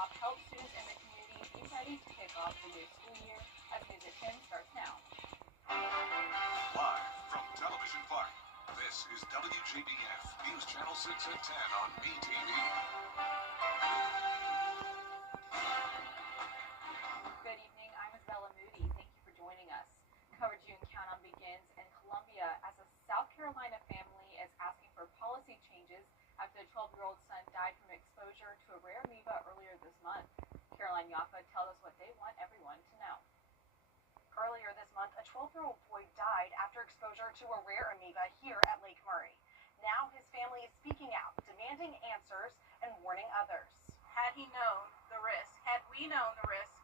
top help students in the community be ready to kick off the new school year as News at 10 starts now. Live from Television Park, this is WJBF News Channel 6 at 10 on BTV. Good evening, I'm Isabella Moody. Thank you for joining us. Coverage you can count on begins in Columbia as a South Carolina family is asking for policy changes after a 12-year-old son died from exposure to a rare amoeba earlier this month. Caroline Yaffa tells us what they want everyone to know. Earlier this month, a 12-year-old boy died after exposure to a rare amoeba here at Lake Murray. Now his family is speaking out, demanding answers and warning others. Had he known the risk, had we known the risk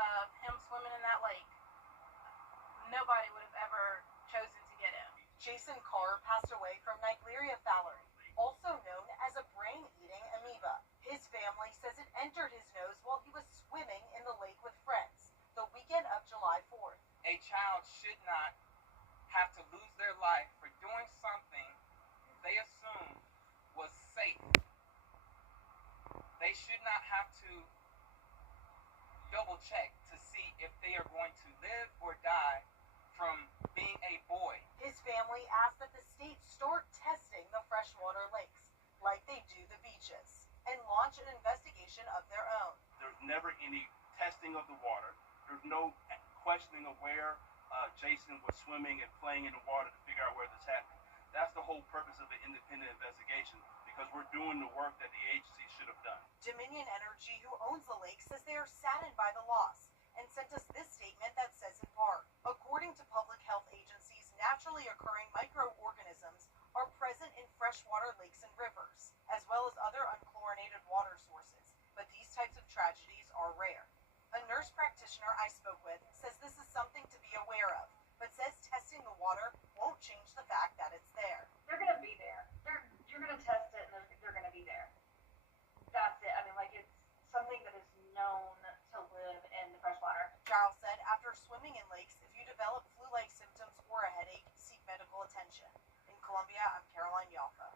of him swimming in that lake, nobody would have ever chosen to get him. Jason Carr passed away from Naegleria fowleri, also known as a brain-eating amoeba. His family says it entered his nose while he was swimming in the lake with friends the weekend of July 4th. A child should not have to lose their life for doing something they assume was safe. They should not have to double check to see if they are going to live or die from being a boy. His family asked that the state start testing the freshwater lakes like they do the beaches and launch an investigation of their own. There's never any testing of the water. There's no questioning of where Jason was swimming and playing in the water to figure out where this happened. That's the whole purpose of an independent investigation, because we're doing the work that the agency should have done. Dominion Energy, who owns the lake, says they are saddened by the loss and sent us this statement that says in part, according to public health agencies, naturally occurring microorganisms are present in freshwater lakes and rivers, as well as other unchlorinated water sources, but these types of tragedies are rare. A nurse practitioner I spoke with says this is something to be aware of, but says testing the water won't change the fact that it's there. They're going to be there. You're going to test it, and they're going to be there. That's it. I mean, like, it's something that is known to live in the freshwater. Giles said after swimming in lakes, if you develop flu-like symptoms or a headache, seek medical attention. In Columbia, I'm Caroline Yaffa.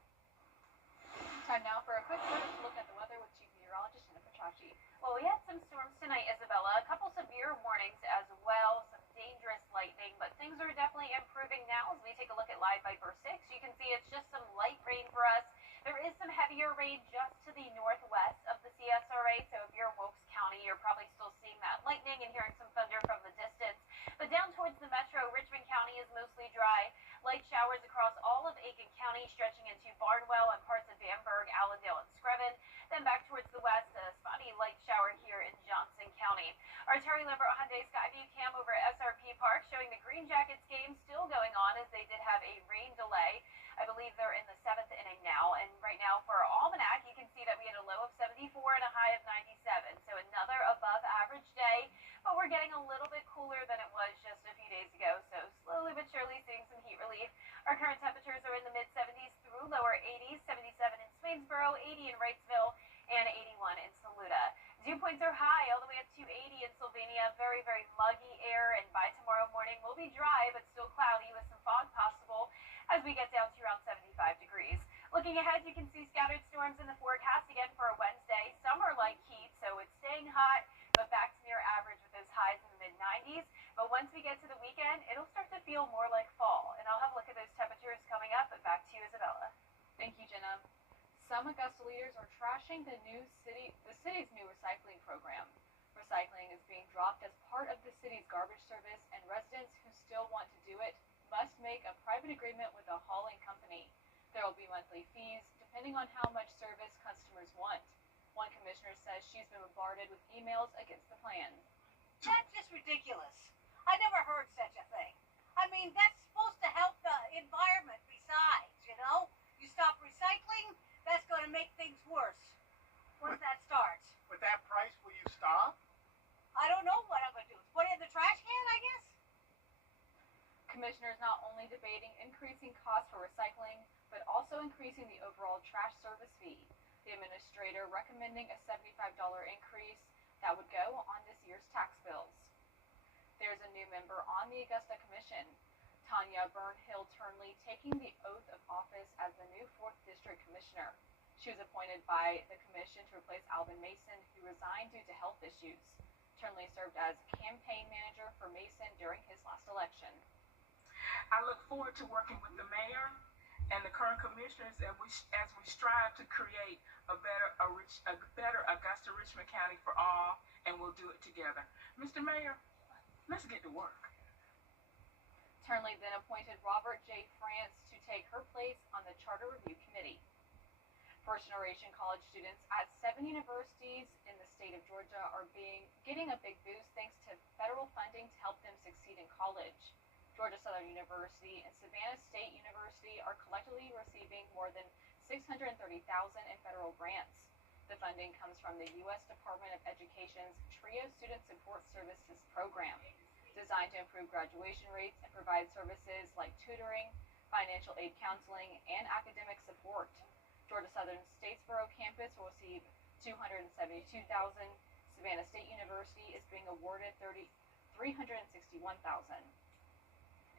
Time now for a quick look at the weather with Chief Meteorologist Jennifer Chachi. Well, we had some storms tonight, Isabella. A couple severe warnings as well, some dangerous lightning, but things are definitely improving now. As we take a look at Live Viper 6, you can see it's just some light rain for us. There is some heavier rain just to the northwest of the CSRA, so if you're in Wilkes County, you're probably still seeing that lightning and hearing some thunder from the distance. But down towards the metro, Richmond County is mostly dry. Light showers across all of Aiken County, stretching into Barnwell and parts of Bamberg, Allendale, and Screven. Then back towards the west, a spotty light shower here in Johnson County. Our Terry Lambert Hyundai Skyview cam over at SRP Park showing the Green Jackets game still going on as they did have a rain delay. I believe they're in the 7th inning now, and right now for Almanac, you can see that we had a low of 74 and a high of 97, so another above average day, but we're getting a little bit cooler than it was just a few days ago, so slowly but surely seeing some heat relief. Our current temperatures are in the mid-70s through lower 80s, 77 in Swainsboro, 80 in Wrightsville, and 81 in Saluda. Dew points are high, all the way up to 80 in Sylvania. Very, very muggy air, and by tomorrow morning will be dry, but still cloudy with some fog possible as we get down to around 75 degrees. Looking ahead, you can see scattered storms in the forecast again for a Wednesday. Summer-like heat, so it's staying hot, but back to near average with those highs in the mid-90s. But once we get to the weekend, it'll start to feel more like fall, and I'll have a look at those temperatures coming up. But back to you, Isabella. Thank you, Jenna. Some Augusta leaders are trashing the city's new recycling program. Recycling is being dropped as part of the city's garbage service, and residents who still want to do it must make a private agreement with a hauling company. There will be monthly fees depending on how much service customers want. One commissioner says she's been bombarded with emails against the plan. That's just ridiculous. I never heard such a thing. I mean, that's supposed to help the environment besides, you know? You stop recycling, that's going to make things worse once that starts. With that price, will you stop? I don't know what I'm going to do. Put it in the trash can, I guess? Commissioners not only debating increasing costs for recycling, but also increasing the overall trash service fee. The administrator recommending a $75 increase that would go on this year's tax bills. There's a new member on the Augusta Commission, Tanya Burnhill Turnley, taking the oath of office as the new 4th District Commissioner. She was appointed by the commission to replace Alvin Mason, who resigned due to health issues. Turnley served as campaign manager for Mason during his last election. I look forward to working with the mayor and the current commissioners as we strive to create a better Augusta-Richmond County for all, and we'll do it together. Mr. Mayor, let's get to work. Turnley then appointed Robert J. France to take her place on the Charter Review Committee. First-generation college students at 7 universities in the state of Georgia are getting a big boost thanks to federal funding to help them succeed in college. Georgia Southern University and Savannah State University are collectively receiving more than $630,000 in federal grants. The funding comes from the U.S. Department of Education's TRIO Student Support Services program, designed to improve graduation rates and provide services like tutoring, financial aid counseling, and academic support. Georgia Southern Statesboro campus will receive $272,000. Savannah State University is being awarded $361,000.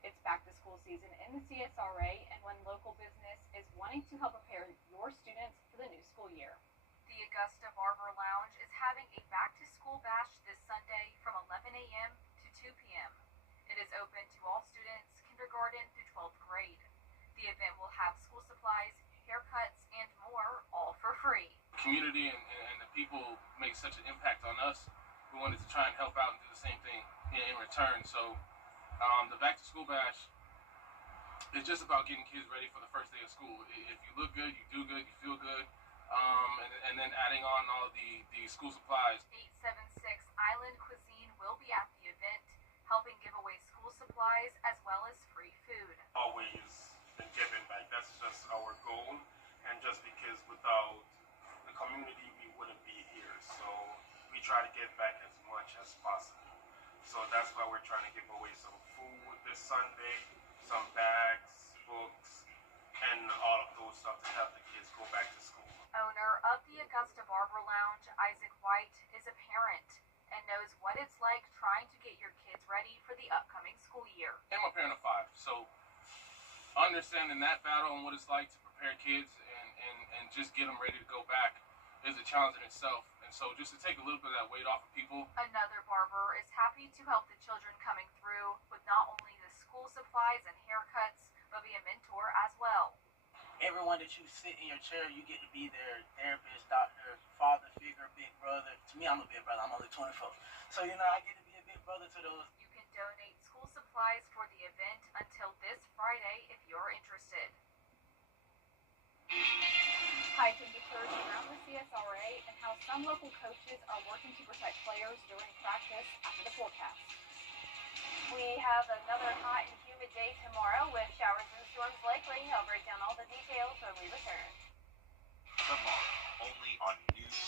It's back to school season in the CSRA, and one local business is wanting to help prepare your students for the new school year. The Augusta Barber Lounge is having a back-to-school bash this Sunday from 11 a.m. to 2 p.m. It is open to all students, kindergarten through 12th grade. The event will have school supplies, haircuts, and more, all for free. Community and the people make such an impact on us. We wanted to try and help out and do the same thing in return. So the Back to School Bash is just about getting kids ready for the first day of school. If you look good, you do good, you feel good. And then adding on all the school supplies. 876 Island Cuisine will be at the event, helping give away school supplies as well as free food. Always been giving back. That's just our goal. And just because without the community, we wouldn't be here. So we try to give back as much as possible. So that's why we're trying to give away some food this Sunday, some bags, books, and all of those stuff to help the kids go back to school. Owner of the Augusta Barber Lounge, Isaac White, is a parent and knows what it's like trying to get your kids ready for the upcoming school year. I'm a parent of 5, so understanding that battle and what it's like to prepare kids and just get them ready to go back is a challenge in itself. And so just to take a little bit of that weight off of people. Another barber is happy to help the children coming through with not only the school supplies and haircuts, but be a mentor as well. Everyone that you sit in your chair, you get to be their therapist, doctor, father figure, big brother. To me, I'm a big brother. I'm only 24. So, I get to be a big brother to those. You can donate school supplies for the event until this Friday if you're interested. High temperatures around the CSRA and how some local coaches are working to protect players during practice after the forecast. We have another hot and humid day tomorrow with showers and storms likely. I'll break down all the details when we return. Tomorrow, only on News.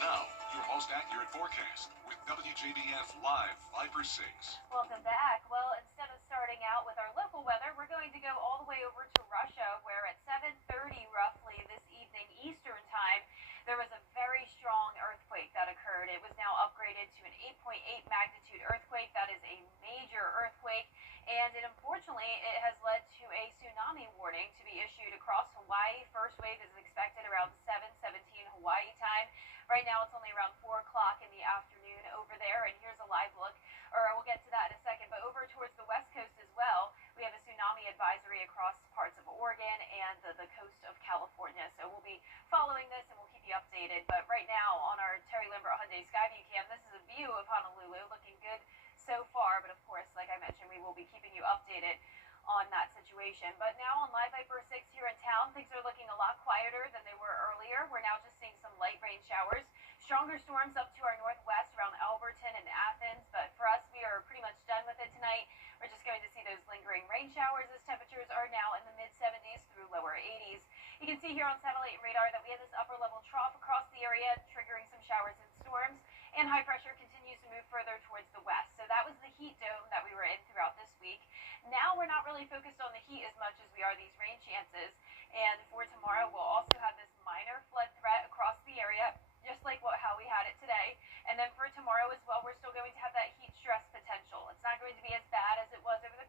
Now, your most accurate forecast with WJBF Live Viper 6. Welcome back. Well, instead of starting out with our local weather, we're going to go all the way over to Russia, where at 7:30 roughly this evening Eastern time, there was a very strong earthquake that occurred. It was now upgraded to an 8.8 magnitude earthquake. That is a major earthquake, and unfortunately, it has led to a tsunami warning to be issued across Hawaii. First wave is expected around 7:17 Hawaii time. Right now, it's only around 4 o'clock in the afternoon over there, and here's a live look, or we'll get to that in a second, but over towards the west coast as well, we have a tsunami advisory across parts of Oregon and the coast of California. So we'll be following this, and we'll keep you updated. But right now, on our Terry Lambert Hyundai Skyview cam, this is a view of Honolulu, looking good so far, but of course, like I mentioned, we will be keeping you updated on that situation. But now on Live Viper 6 here in town, things are looking a lot quieter than they were earlier. We're now just seeing some light rain showers. Stronger storms up to our northwest around Alberton and Athens, but for us, we are pretty much done with it tonight. We're just going to see those lingering rain showers as temperatures are now in the mid-70s through lower 80s. You can see here on satellite and radar that we have this upper-level trough across the area, triggering some showers and storms, and high pressure continues to move further towards the west. So that was the heat dome that we were in throughout this week. Now we're not really focused on the heat as much as we are these rain chances. And for tomorrow, we'll also have this minor flood threat across the area, just like how we had it today. And then for tomorrow as well, we're still going to have that heat stress potential. It's not going to be as bad as it was over the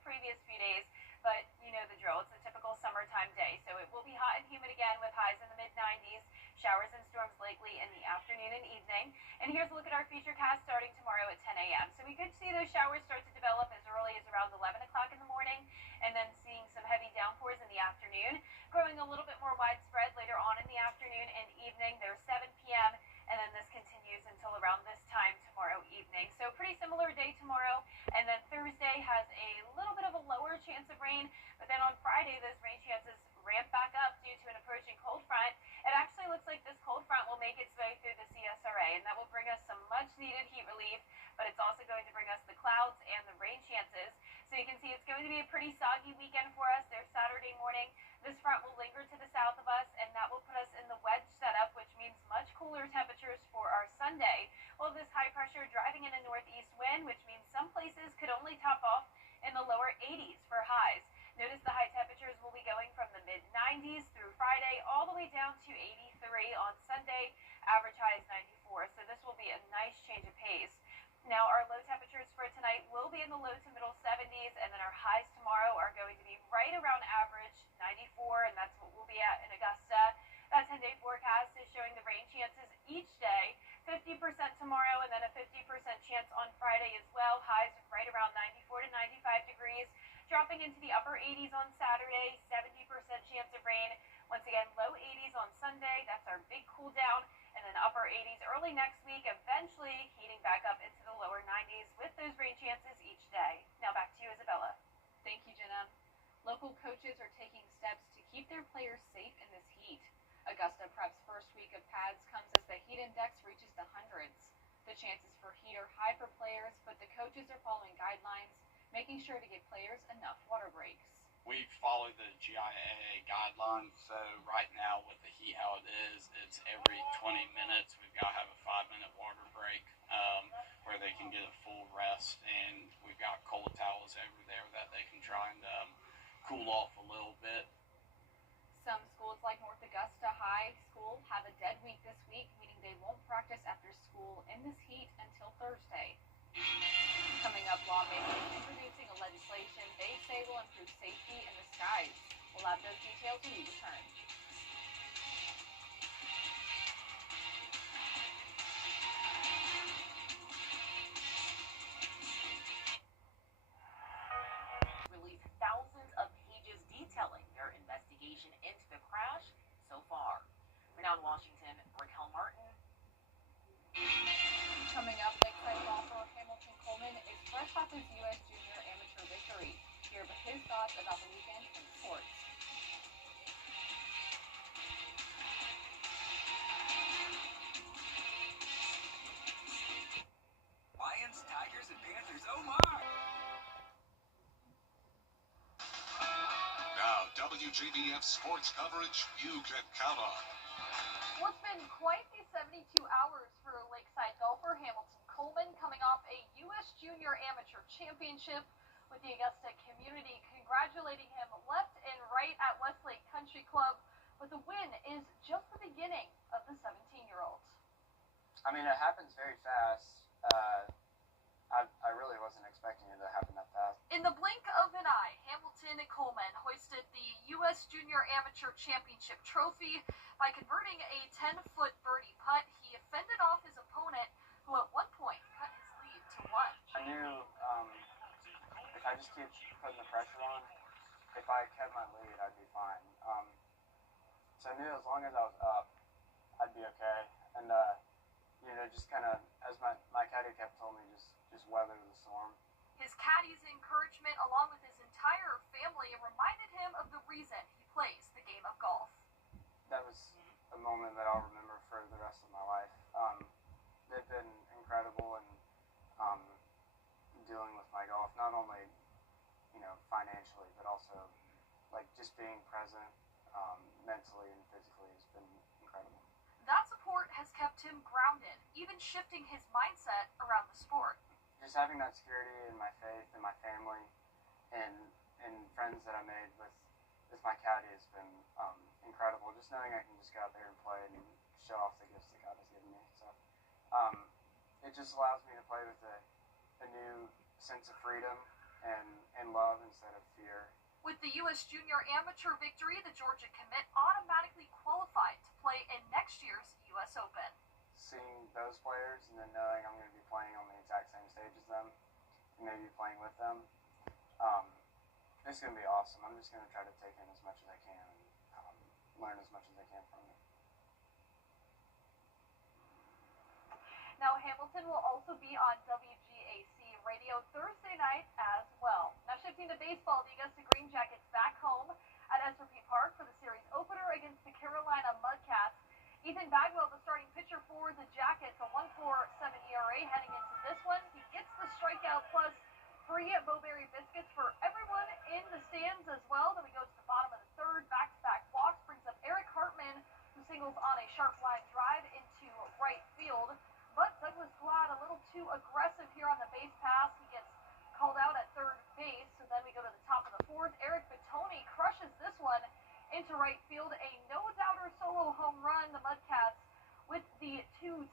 those showers start to develop as early as around 11 o'clock in the morning, and then seeing some heavy downpours in the afternoon, growing a little bit more widespread later on in the afternoon and evening. There's 7 p.m., and then this continues until around this time tomorrow evening. So pretty similar day tomorrow, and then Thursday has a little bit of a lower chance of rain, but then on Friday those rain chances ramp back up due to an approaching cold front. It actually looks like this cold front will make its way through the CSRA, and that will bring us some much needed heat relief, but it's also going to bring us the clouds and the rain chances. So you can see it's going to be a pretty soggy weekend for us. There's Saturday morning. This front will linger to the south of us, and that will put us in the wedge setup, which means much cooler temperatures for our Sunday. We'll have this high pressure driving in a northeast wind, which means some places could only top off in the lower 80s for highs. Notice the high temperatures will be going from the mid-90s through Friday all the way down to 83 on Sunday. Average high is 94, so this will be a nice change of pace. Now, our low temperatures for tonight will be in the low to middle 70s, and then our highs tomorrow are going to be right around average, 94, and that's what we'll be at in Augusta. That 10-day forecast is showing the rain chances each day, 50% tomorrow, and then a 50% chance on Friday as well. Highs right around 94 to 95 degrees. Dropping into the upper 80s on Saturday, 70% chance of rain. Once again, low 80s on Sunday. That's our big cool down. And then upper 80s early next week, eventually heating back up into the lower 90s with those rain chances each day. Now back to you, Isabella. Thank you, Jenna. Local coaches are taking steps to keep their players safe in this heat. Augusta Prep's first week of pads comes as the heat index reaches the hundreds. The chances for heat are high for players, but the coaches are following guidelines, making sure to give players enough water breaks. We follow the GIA guidelines, so right now with the heat how it is, it's every 20 minutes we've got to have a 5-minute water break where they can get a full rest, and we've got cold towels over there that they can try and cool off a little bit. Some schools like North Augusta High School have a dead week this week, meaning they won't practice after school in this heat until Thursday. Coming up, lawmakers introducing a legislation they say will improve safety in the skies. We'll have those details when we return. Released thousands of pages detailing their investigation into the crash so far. We're now in Washington, Raquel Martin. Coming up, lakeside golfer Hamilton Coleman is fresh off his U.S. Junior Amateur victory. Hear his thoughts about the weekend in sports. Lions, Tigers, and Panthers, oh my! Now, WJBF sports coverage you can count on. Well, it's been quite the 72 hours for lakeside golfer Hamilton Coleman, coming off a U.S. Junior Amateur Championship, with the Augusta community congratulating him left and right at Westlake Country Club. But the win is just the beginning of the 17-year-old. I mean, it happens very fast. I really wasn't expecting it to happen that fast. In the blink of an eye, Hamilton Coleman hoisted the U.S. Junior Amateur Championship trophy by converting a 10-foot birdie putt. He fended off his opponent, who at one point cut his lead to 1. I knew if I just keep putting the pressure on, if I kept my lead, I'd be fine. So I knew as long as I was up, I'd be okay. And, just kind of, as my caddy kept telling me, just weather the storm. His caddy's encouragement, along with his entire family, reminded him of the reason he plays the game of golf. That was a moment that I'll remember for the rest of my life. They've been incredible in dealing with my golf, not only, financially, but also, just being present mentally and physically has been incredible. That support has kept him grounded, even shifting his mindset around the sport. Just having that security in my faith and my family and friends that I made with my caddy has been incredible. Just knowing I can just go out there and play and show off the gifts that God has given me. So it just allows me to play with a new sense of freedom and love instead of fear. With the U.S. Junior Amateur victory, the Georgia commit automatically qualified to play in next year's U.S. Open. Seeing those players and then knowing I'm going to be playing on the exact same stage as them maybe playing with them. It's going to be awesome. I'm just going to try to take in as much as I can and learn as much as I can from it. Now, Hamilton will also be on WGAC radio Thursday night as well. Now, shifting to baseball, the Augusta Green Jackets back home at SRP Park for the series opener against the Carolina Mudcats. Ethan Bagwell, the starting pitcher for the Jackets, a 1.47 ERA heading into this one. He gets the strikeout plus free Bowberry biscuits for everyone in the stands as well. Then we go to the bottom of the third, back-to-back walks, brings up Eric Hartman, who singles on a sharp line drive into right field. But Douglas Glad a little too aggressive here on the base pass. He gets called out at third base. So then we go to the top of the fourth. Eric Batoni crushes this one into right field. A no-doubter solo home run. The Mudcats with the 2-0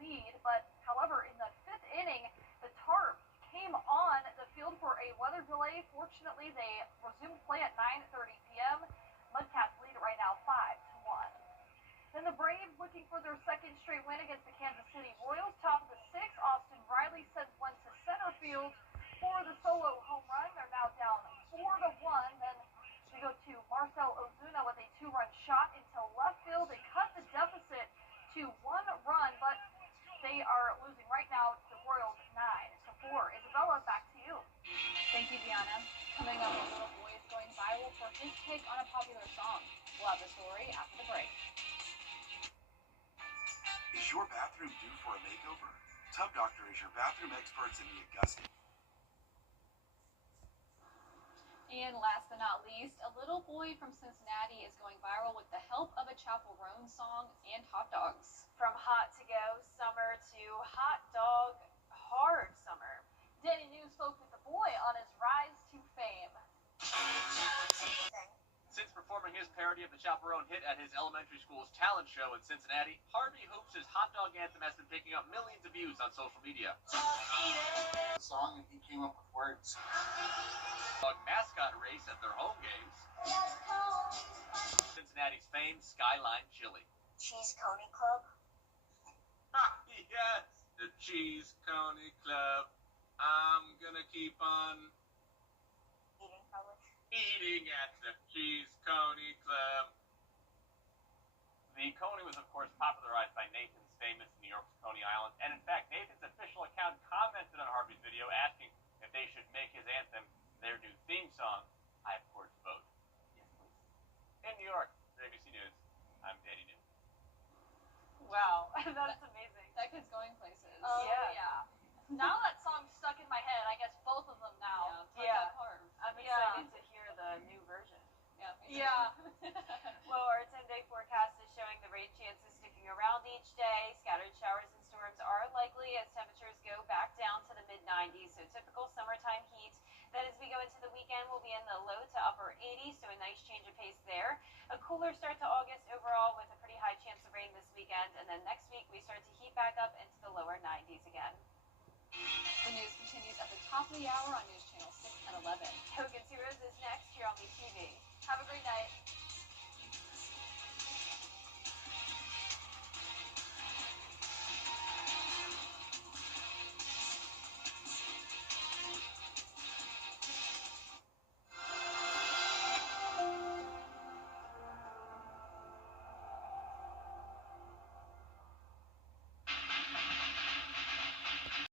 lead. But however, in the fifth inning, the Tarp came on the field for a weather delay. Fortunately, they resumed play at 9:30 p.m. Mudcats lead it right now 5-1. Then the Braves looking for their second straight win against the Kansas City Royals. Top of the sixth, Austin Riley sends one to center field for the solo home run. They're now down 4-1. Then we go to Marcel Ozuna with a 2-run shot into left field. They cut the deficit to 1 run, but they are losing right now to the Royals 9-4. Isabella, back to you. Thank you, Gianna. Coming up, a little boy is going viral for his take on a popular song. We'll have the story after the break. Is your bathroom due for a makeover? Tub Doctor is your bathroom experts in the Augusta. And last but not least, a little boy from Cincinnati is going viral with the help of a Chaperone song and hot dogs. From hot to go summer to hot dog hard summer. Danny News spoke with the boy on his rise to fame. Since performing his parody of the Chaperone hit at his elementary school's talent show in Cincinnati, Harvey hopes his hot dog anthem has been picking up millions of views on social media. The song, and he came up with words. Dog mascot race at their home games. Cincinnati's famed Skyline Chili. Cheese Coney Club. Yes, the Cheese Coney Club. I'm gonna keep on Eating probably. eating at the Cheese Coney Club. The Coney was, of course, popularized by Nathan's famous New York's Coney Island, and in fact, Nathan's official account commented on Harvey's video asking if they should make his anthem their new theme song. I, of course, vote yes, please. In New York, for ABC News, I'm Danny New. Wow, that's amazing. That kid's going places. Oh, yeah. Now that song's stuck in my head. I guess both of them now. Yeah. Hard. I'm excited to hear the new version. Yeah. Yeah. Well, our 10-day forecast is showing the rain chances sticking around each day. Scattered showers and storms are likely as temperatures go back down to the mid-90s, so typical summertime heat. Then as we go into the weekend, we'll be in the low to upper 80s, so a nice change of pace there. A cooler start to August overall with a pretty high chance of rain this weekend, and then next week we start to heat back up into the lower 90s again. The news continues at the top of the hour on News Channel 6 and 11. Hogan's Heroes is next here on WTV. Have a great night.